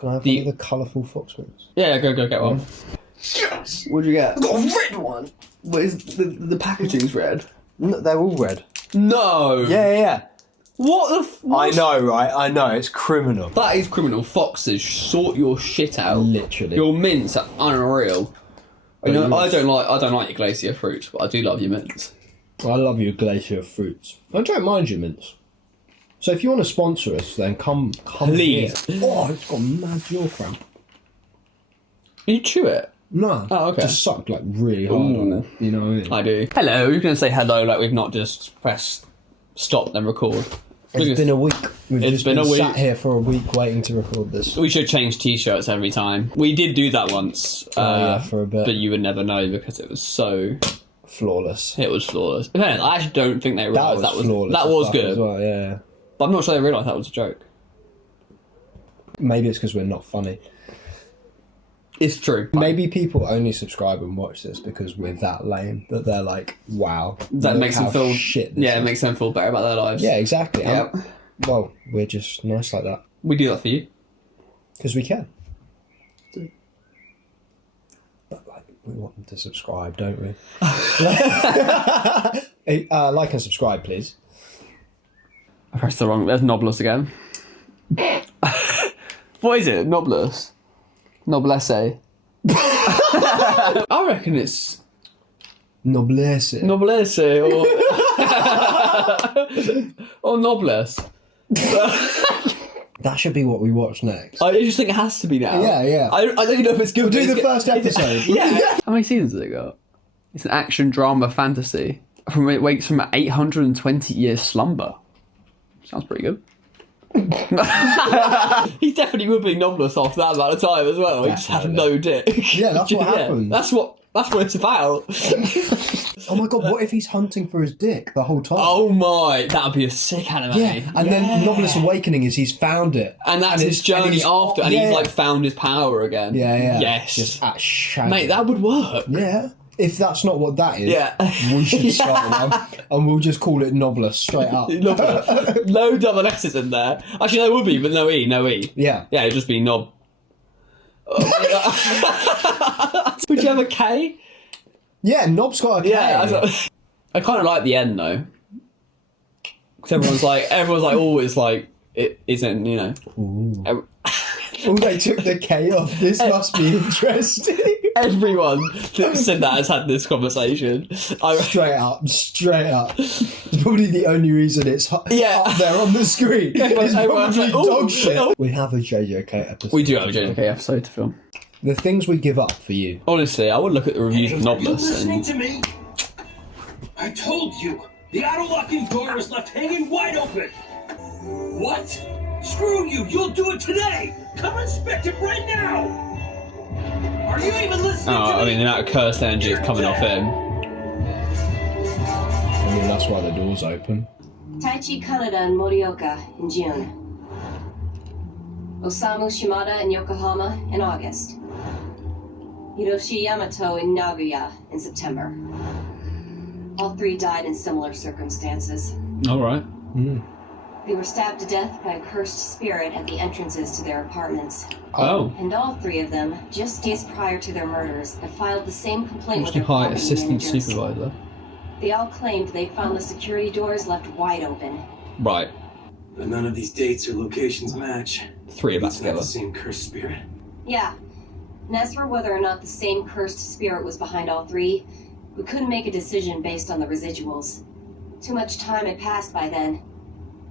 Can I have one of the colourful fox ones? Yeah, go get one. Yes! What'd you get? I got a red one! Where's the packaging's red? No, they're all red. No! Yeah. What the I know, right? I know, it's criminal. That is criminal. Foxes, sort your shit out. Literally. Your mints are unreal. You know, I don't like your glacier fruits, but I do love your mints. I love your glacier fruits. I don't mind your mints. So if you want to sponsor us, then come Please. Here. Oh, it's got mad jaw cramp. You chew it? No. Oh, okay. Just suck like really hard on it. You know what I mean? I do. Hello, you're going to say hello like we've not just pressed stop then record. It's been a week. We've It's just been a week. sat here for a week waiting to record this. We should change t-shirts every time. We did do that once. Yeah, for a bit. But you would never know because it was so... Flawless. It was flawless. In fairness, I actually don't think they realised that was flawless. That was good. As well, yeah. But I'm not sure they realised that was a joke. Maybe it's because we're not funny. It's true. Maybe people only subscribe and watch this because we're that lame that they're like, wow. That makes them feel shit. This yeah, is. it makes them feel better about their lives. Yeah, exactly. Yep. Well, we're just nice like that. We do that for you. Because we can. But like, we want them to subscribe, don't we? Like and subscribe, please. I pressed the wrong... There's Noblesse again. What is it? Noblesse? Noblesse? I reckon it's... Noblesse. Noblesse or... or Noblesse. That should be what we watch next. I just think it has to be now. Yeah. I don't even know if it's good. We'll do the first episode. Yeah. How many seasons has it got? It's an action drama fantasy. It wakes from an 820-year slumber. Sounds pretty good. He definitely would be Noblesse after that amount of time as well. He just have no dick. Yeah, that's what happens. That's what it's about. Oh my god, what if he's hunting for his dick the whole time? Oh my, that would be a sick anime. Yeah, and then Noblesse Awakening is he's found it. And that's his journey after, and he's like found his power again. Yeah. Yes. Just at shag. Mate, that would work. Yeah. If that's not what that is, Yeah. we should start one, and we'll just call it Noblesse straight up. No double S's in there. Actually, there would be, but no E. Yeah. Yeah, it'd just be Nob. Would you have a K? Yeah, Nob's got a K. Yeah, I kind of like the end though, because everyone's like, oh, it's like it isn't, you know. Ooh. Oh, they took the K off. This must be interesting. Everyone that said that has had this conversation. Straight up. It's probably the only reason it's up there on the screen. It's probably like, dog shit. We have a JJK episode. We do have a JJK episode to film. The things we give up for you. Honestly, I would look at the reviews of Are you Noblesse listening and... to me? I told you, the auto-locking door was left hanging wide open. What? Screw you, you'll do it today. Come inspect it right now. Are you even listening to me? I mean, the amount of cursed energy is coming off him. I mean, that's why the door's open. Taichi Kaneda in Morioka in June. Osamu Shimada in Yokohama in August. Hiroshi Yamato in Nagoya in September. All three died in similar circumstances. Alright. They were stabbed to death by a cursed spirit at the entrances to their apartments. Oh. And all three of them, just days prior to their murders, had filed the same complaint with their High property assistant managers. supervisor. They all claimed they found the security doors left wide open. Right. But none of these dates or locations match. Three of us It's not together. the same cursed spirit. Yeah. And as for whether or not the same cursed spirit was behind all three, we couldn't make a decision based on the residuals. Too much time had passed by then.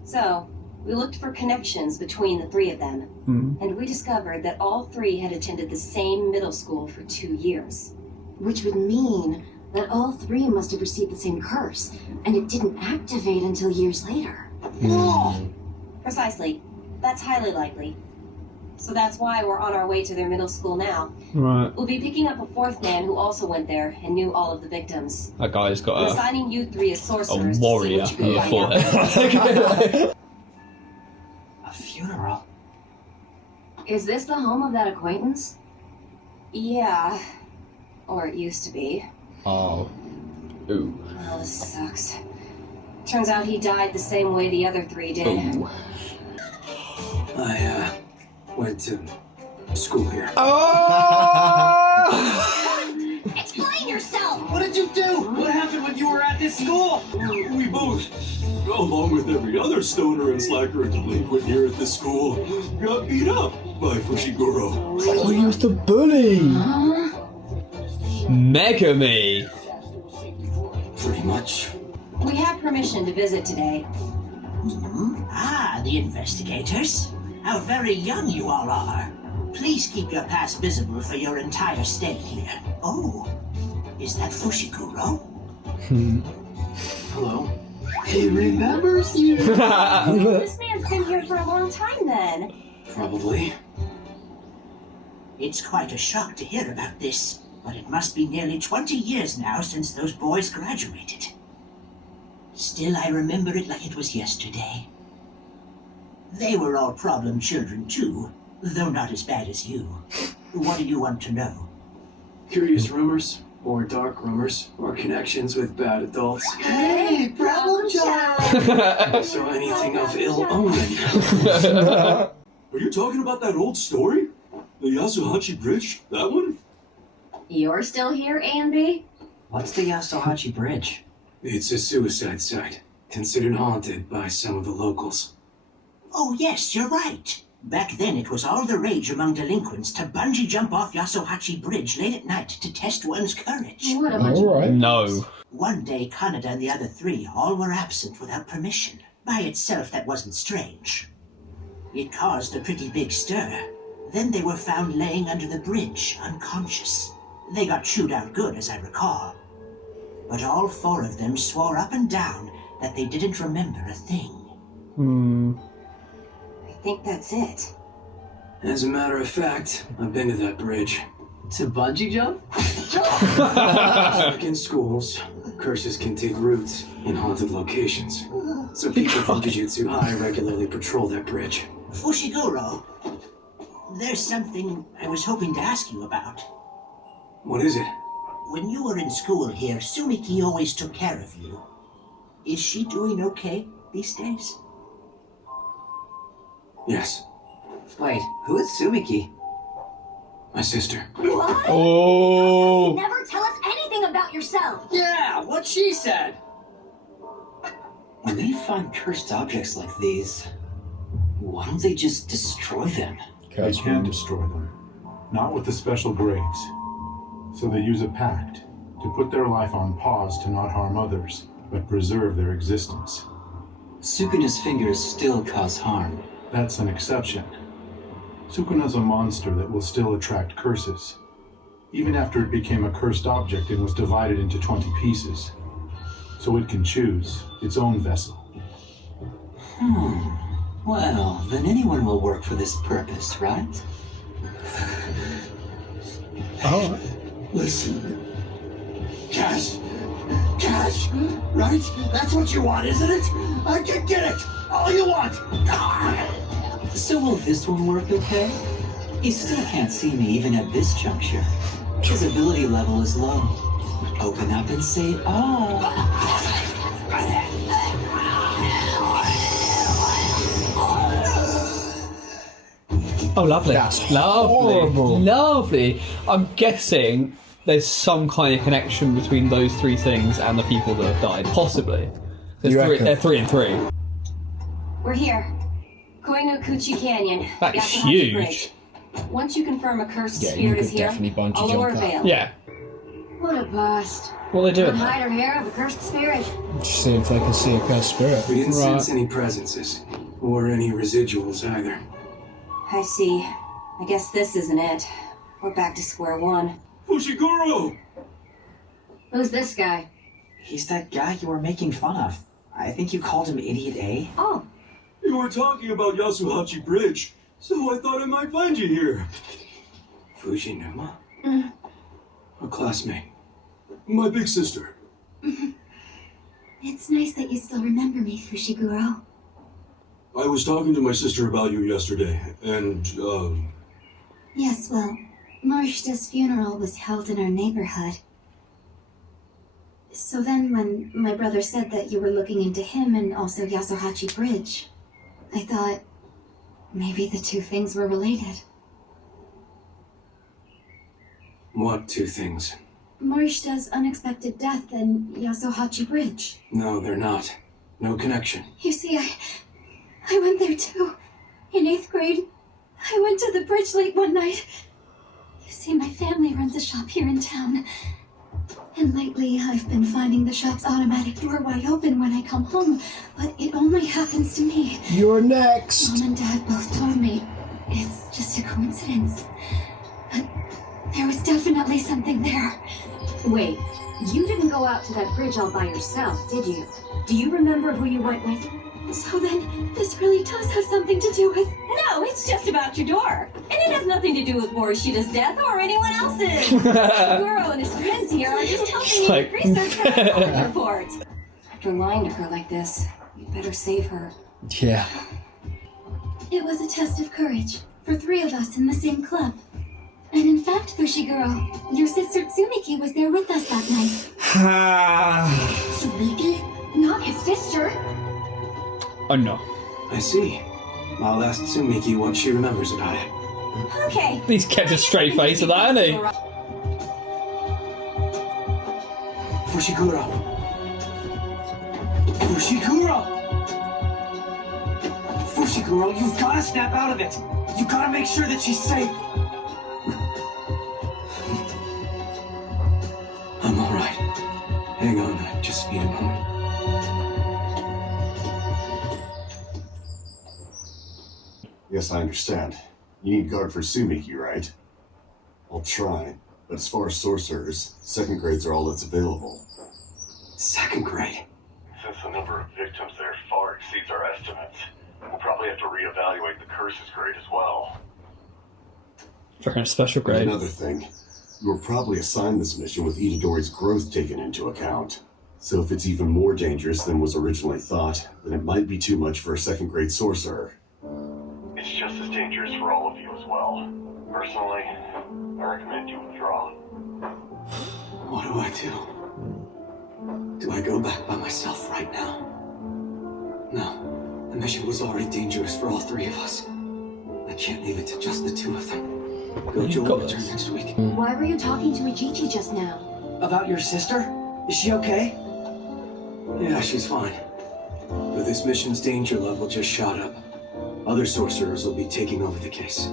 So, we looked for connections between the three of them, and we discovered that all three had attended the same middle school for 2 years. Which would mean that all three must have received the same curse, and it didn't activate until years later. Precisely. That's highly likely. So that's why we're on our way to their middle school now. Right. We'll be picking up a fourth man who also went there and knew all of the victims. That guy's We're got assigning you three as a sorcerers warrior to see what you on can the find out. forehead. A funeral? Is this the home of that acquaintance? Yeah. Or it used to be. Oh. Ooh. Oh, this sucks. Turns out he died the same way the other three did. Ooh. I, went to school here. Explain yourself! What did you do? What happened when you were at this school? We both, along with every other stoner and slacker and delinquent here at this school, got beat up by Fushiguro. Oh, he was the bully. Megami. Pretty much. We had permission to visit today. Ah, the investigators. How very young you all are. Please keep your past visible for your entire stay here. Oh, is that Fushiguro? Hello. He remembers you. This man's been here for a long time then. Probably. It's quite a shock to hear about this, but it must be nearly 20 years now since those boys graduated. Still, I remember it like it was yesterday. They were all problem children too, though not as bad as you. What do you want to know? Curious rumors, or dark rumors, or connections with bad adults. Hey, problem child. So anything of ill omen. Are you talking about that old story? The Yasuhachi Bridge? That one? You're still here, A&B? What's the Yasuhachi Bridge? It's a suicide site, considered haunted by some of the locals. Oh yes, you're right. Back then it was all the rage among delinquents to bungee jump off Yasuhachi Bridge late at night to test one's courage. What a bunch All right. No. One day Kaneda and the other three all were absent without permission. By itself that wasn't strange. It caused a pretty big stir. Then they were found laying under the bridge, unconscious. They got chewed out good, as I recall. But all four of them swore up and down that they didn't remember a thing. I think that's it. As a matter of fact, I've been to that bridge. To bungee jump? Like in schools, curses can take roots in haunted locations. So people from Jujutsu High regularly patrol that bridge. Fushiguro, there's something I was hoping to ask you about. What is it? When you were in school here, Sumiki always took care of you. Is she doing okay these days? Yes, Wait, who is Sumiki? my sister. What? Oh. Never tell us anything about yourself! Yeah, what she said. When they find cursed objects like these, why don't they just destroy them? They can destroy them, not with the special grades. So they use a pact to put their life on pause to not harm others, but preserve their existence. Sukuna's fingers still cause harm. That's an exception. Sukuna's a monster that will still attract curses, even after it became a cursed object and was divided into 20 pieces. So it can choose its own vessel. Well, then anyone will work for this purpose, right? Oh. Listen. Cash, right? That's what you want, isn't it? I can get it. All you want. So will this one work okay? He still can't see me even at this juncture. His ability level is low. Open up and say, Oh, lovely. That's lovely. horrible. Lovely. I'm guessing there's some kind of connection between those three things and the people that have died. Possibly. There's You three, reckon? they're 3 and 3. We're here. Koi no Kuchi Canyon. That is Yasuhachi huge. Bridge. Once you confirm a cursed Yeah, you spirit could is here, definitely bungee I'll lower jump that. veil. Yeah. What a bust. What are they doing? Hide her hair of a cursed spirit. Just see if they can see a cursed spirit. We didn't Right. sense any presences, or any residuals either. I see. I guess this isn't it. We're back to square one. Fushiguro! Who's this guy? He's that guy you were making fun of. I think you called him Idiot A. Oh, You were talking about Yasuhachi Bridge, so I thought I might find you here. Fujinuma? A classmate. My big sister. it's nice that you still remember me, Fushiguro. I was talking to my sister about you yesterday, and, Yes, well, Marishta's funeral was held in our neighborhood. So then when my brother said that you were looking into him and also Yasuhachi Bridge, I thought maybe the two things were related. What two things? Morishita's unexpected death and Yasuhachi Bridge. No, they're not. No connection. You see, I went there too. In 8th grade, I went to the bridge late one night. You see, my family runs a shop here in town. And lately, I've been finding the shop's automatic door wide open when I come home, but it only happens to me. You're next. Mom and Dad both told me it's just a coincidence. But there was definitely something there. Wait, you didn't go out to that bridge all by yourself, did you? Do you remember who you went with? So then, this really does have something to do with... No, it's just about your door. And it has nothing to do with Morishita's death or anyone else's. Guro and his friends here are just helping you research her college report. After lying to her like this, you better save her. Yeah. It was a test of courage for 3 of us in the same club. And in fact, Fushiguro, your sister Tsumiki was there with us that night. Tsumiki? Not his sister. Oh no. I see. I'll ask Tsumiki what she remembers about it. Okay. He's kept a straight face with that, hasn't he? Fushiguro! Fushiguro! Fushiguro, you've got to snap out of it! You've got to make sure that she's safe! I'm alright. Hang on, I just need a moment. Yes, I understand. You need guard for Tsumiki, right? I'll try, but as far as sorcerers, 2nd grades are all that's available. 2nd grade? Since the number of victims there far exceeds our estimates, we'll probably have to reevaluate the curses grade as well. Fucking special grade. And another thing, you were probably assigned this mission with Itadori's growth taken into account. So if it's even more dangerous than was originally thought, then it might be too much for a 2nd grade sorcerer. It's just as dangerous for all of you as well. Personally, I recommend you withdraw. What do I do? Do I go back by myself right now? No, the mission was already dangerous for all 3 of us. I can't leave it to just the 2 of them. Gojo will return next week. Why were you talking to Ichichi just now? About your sister? Is she okay? Yeah, she's fine. But this mission's danger level just shot up. Other sorcerers will be taking over the case.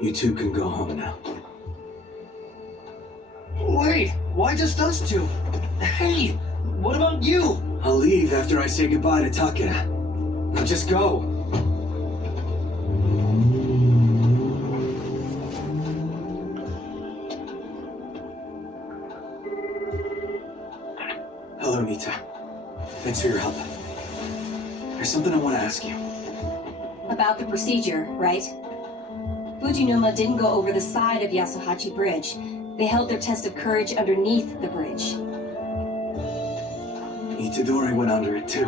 You 2 can go home now. Wait, why just us 2? Hey, what about you? I'll leave after I say goodbye to Takeda. Now just go. Hello, Nita. Thanks for your help. There's something I want to ask you. About the procedure, right? Fujinuma didn't go over the side of Yasuhachi Bridge. They held their test of courage underneath the bridge. Itadori went under it too.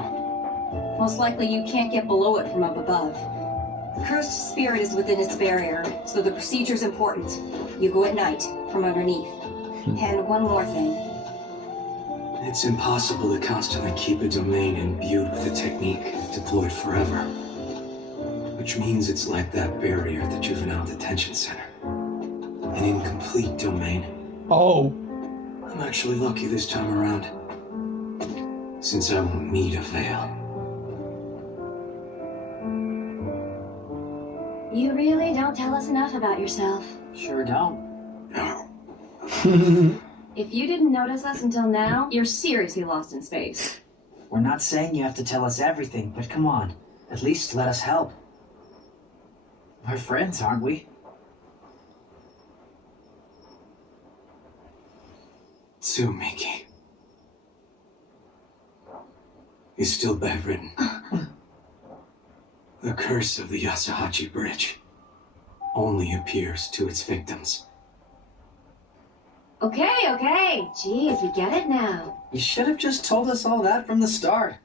Most likely you can't get below it from up above. The cursed spirit is within its barrier, so the procedure's important. You go at night, from underneath. And one more thing. It's impossible to constantly keep a domain imbued with a technique deployed forever. Which means it's like that barrier at the juvenile detention center. An incomplete domain. Oh. I'm actually lucky this time around. Since I won't need a veil. You really don't tell us enough about yourself. Sure don't. No. If you didn't notice us until now, you're seriously lost in space. We're not saying you have to tell us everything, but come on. At least let us help. We're friends, aren't we? Tsumiki is still bedridden. The curse of the Yasuhachi Bridge only appears to its victims. Okay. Jeez, we get it now. You should have just told us all that from the start.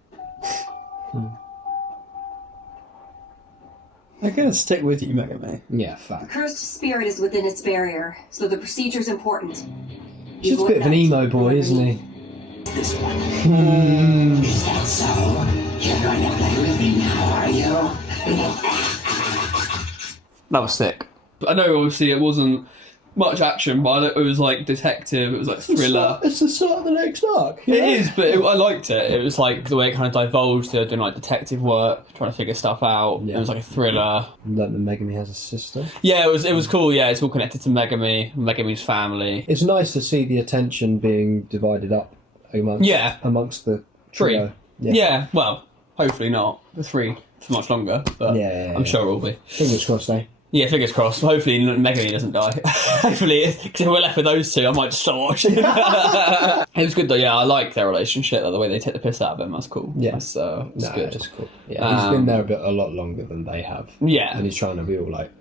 They're gonna stick with you, Megami. Yeah, The fact. cursed spirit is within its barrier, so the procedure's important. He's just a bit of an emo boy, isn't he? This one. Is that so? You're going to play with me now, are you? That was sick. But I know obviously it wasn't much action, but it was like detective, it was like thriller. It's the start of the next arc. It is, but I liked it. It was like the way it kind of divulged. They were doing like detective work, trying to figure stuff out. Yeah. It was like a thriller. Like the Megami has a sister. Yeah, it was cool. Yeah, it's all connected to Megami's family. It's nice to see the attention being divided up amongst the trio. Yeah, well, hopefully not. The three for much longer, but I'm sure it will be. Fingers crossed, eh? Yeah, fingers crossed. Hopefully Megami doesn't die. Hopefully, because if we're left with those two, I might just start watching. It was good though, yeah, I like their relationship, the way they take the piss out of him, that's cool. Yeah. That's good. It's cool. Yeah, he's been there a lot longer than they have. Yeah. And he's trying to be all like,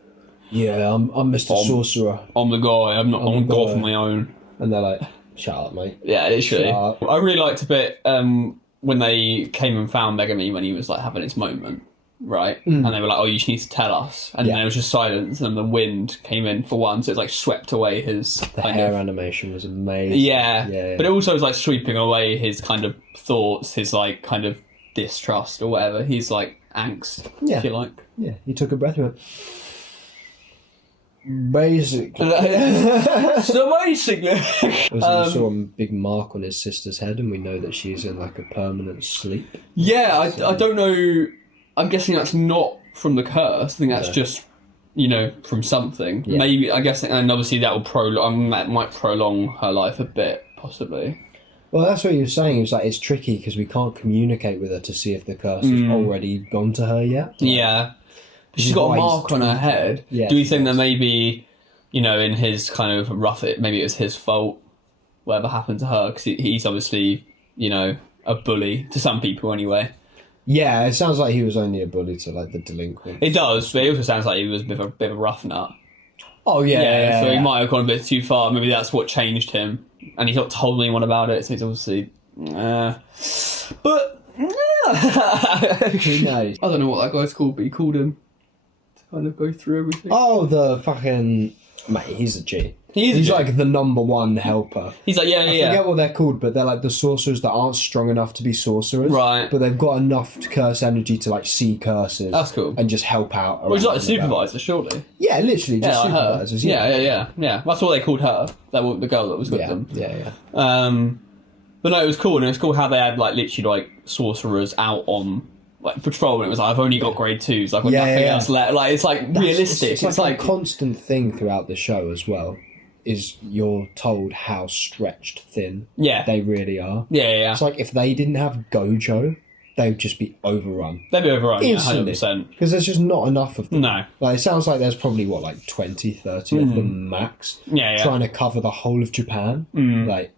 yeah, I'm Mr. Sorcerer. I'm the guy, I'm a god for my own. And they're like, shut up, mate. Yeah, literally. Shut up. I really liked a bit when they came and found Megami when he was like having his moment. Right, and they were like, "Oh, you just need to tell us," and then it was just silence, and then the wind came in for once. So it like swept away his hair animation was amazing. Yeah, but it also was like sweeping away his kind of thoughts, his like kind of distrust or whatever. He's like angst, if you like. Yeah, he took a breath and went, basically. So basically, we saw a big mark on his sister's head, and we know that she's in like a permanent sleep. Yeah, I don't know. I'm guessing that's not from the curse. I think that's just, from something. Yeah. Maybe, I guess, and obviously that might prolong her life a bit, possibly. Well, that's what he was saying. He was like, it's tricky because we can't communicate with her to see if the curse has already gone to her yet. Yeah. But she's got a mark on her head. Yeah, do you think that maybe, in his kind of maybe it was his fault, whatever happened to her? Because he's obviously, a bully to some people anyway. Yeah, it sounds like he was only a bully to like the delinquents. It does, but it also sounds like he was a bit of a rough nut. Oh yeah, so he might have gone a bit too far. Maybe that's what changed him, and he's not told anyone about it. So he's obviously, but who knows? I don't know what that guy's called, but he called him to kind of go through everything. Oh, the fucking mate, he's a G. He's like the number one helper. He's like, I forget what they're called, but they're like the sorcerers that aren't strong enough to be sorcerers. Right. But they've got enough curse energy to like see curses. That's cool. And just help out. Well, he's like a supervisor, surely. Yeah, literally, just supervisors. Yeah. That's what they called her. The girl that was with them. Yeah. But no, it was cool, and it was cool how they had like literally like sorcerers out on like patrol, and it was like, I've only got grade 2s, I've got nothing else left. Like it's like realistic. It's like a constant thing throughout the show as well. Is you're told how stretched thin they really are. Yeah. It's like if they didn't have Gojo, they would just be overrun. They'd be overrun, instantly. 100%. Because there's just not enough of them. No. Like, it sounds like there's probably, 20, 30 of them max. Yeah. Trying to cover the whole of Japan. Like,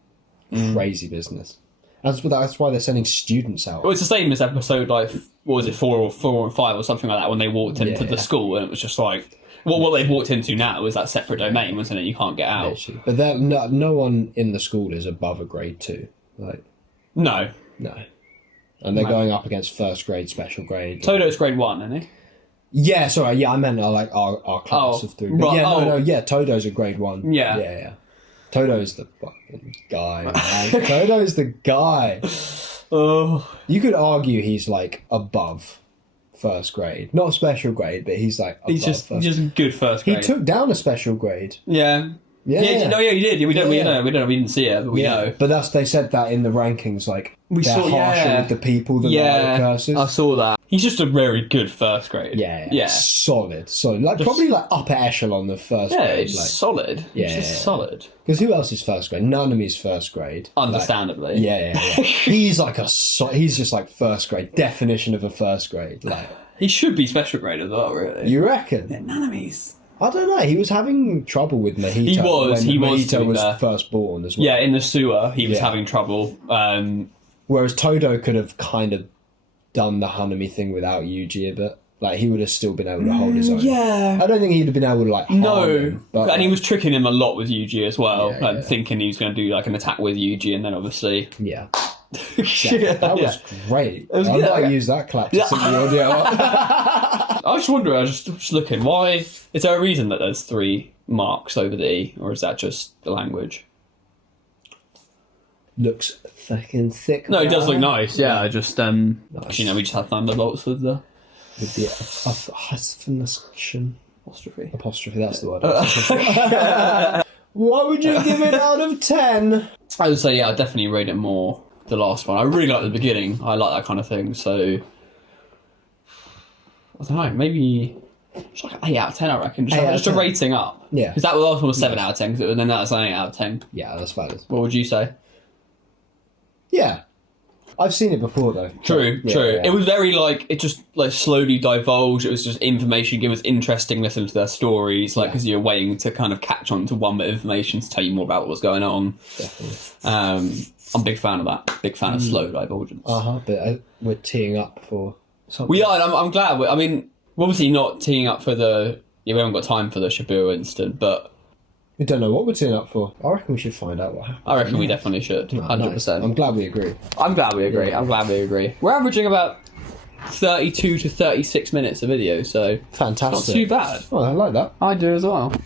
crazy business. That's why they're sending students out. Well, it's the same as episode, like, what was it, 4 or 5 or something like that, when they walked into the school, and it was just like... Well, what they've walked into now is that separate domain, wasn't it? You can't get out. Literally. But no one in the school is above a grade 2. Like, no. And they're going up against first grade, special grade. Todo's grade 1, isn't he? Yeah, sorry. Yeah, I meant our class of 3. But Todo's a grade 1. Yeah. Todo's the fucking guy, man. Todo's the guy. You could argue he's like above first grade, not special grade, but he's like he's just good first grade. He took down a special grade. Yeah, he did. We didn't see it, but we know. But they said that in the rankings, like they're harsher with the people than the other curses. I saw that. He's just a very good first grade. Yeah. Solid. Like probably like upper echelon of first grade. It's like, solid. Solid. Because who else is first grade? Naname's first grade. Understandably. Like, he's like he's just like first grade definition of a first grade. Like he should be special grade as well, really. You reckon? Yeah, Naname's. I don't know. He was having trouble with Mojito. Mojito was first born as well. Yeah, in the sewer, he was having trouble. Whereas Todo could have kind of done the Hanami thing without Yuji a bit. Like, he would have still been able to hold his own. Yeah. I don't think he'd have been able to, like, harm him. But, and he was tricking him a lot with Yuji as well. Thinking he was going to do, like, an attack with Yuji, and then obviously... Yeah. That was great. It was I good. might use that clap to sing the audio up. I was wondering, I was just looking, why... Is there a reason that there's 3 marks over the E, or is that just the language? Looks fucking sick. No, it does look nice, yeah. Just, nice. We just have Thunderbolts with the... With the hyphenation. Apostrophe, that's the word. What would you give it out of 10? I would say, I'd definitely rate it more the last one. I really like the beginning. I like that kind of thing. So, I don't know, maybe just like an 8 out of 10, I reckon. Just a rating up. Yeah. Because that last one was 7 out of 10, and then that was an 8 out of 10. Yeah, that's valid. What would you say? Yeah. I've seen it before, though. True. It was very, it just, slowly divulged. It was just information. It was interesting listening to their stories, because you're waiting to kind of catch on to one bit of information to tell you more about what's going on. Definitely. I'm a big fan of that. Big fan of slow divulgence. But we're teeing up for something. We are, and I'm glad. We're obviously not teeing up for we haven't got time for the Shibuya incident, but... We don't know what we're teeing up for. I reckon we should find out what happens. I reckon we definitely should. 100%. I'm glad we agree. Yeah. We're averaging about 32 to 36 minutes of video, so... Fantastic. Not too bad. Oh, I like that. I do as well.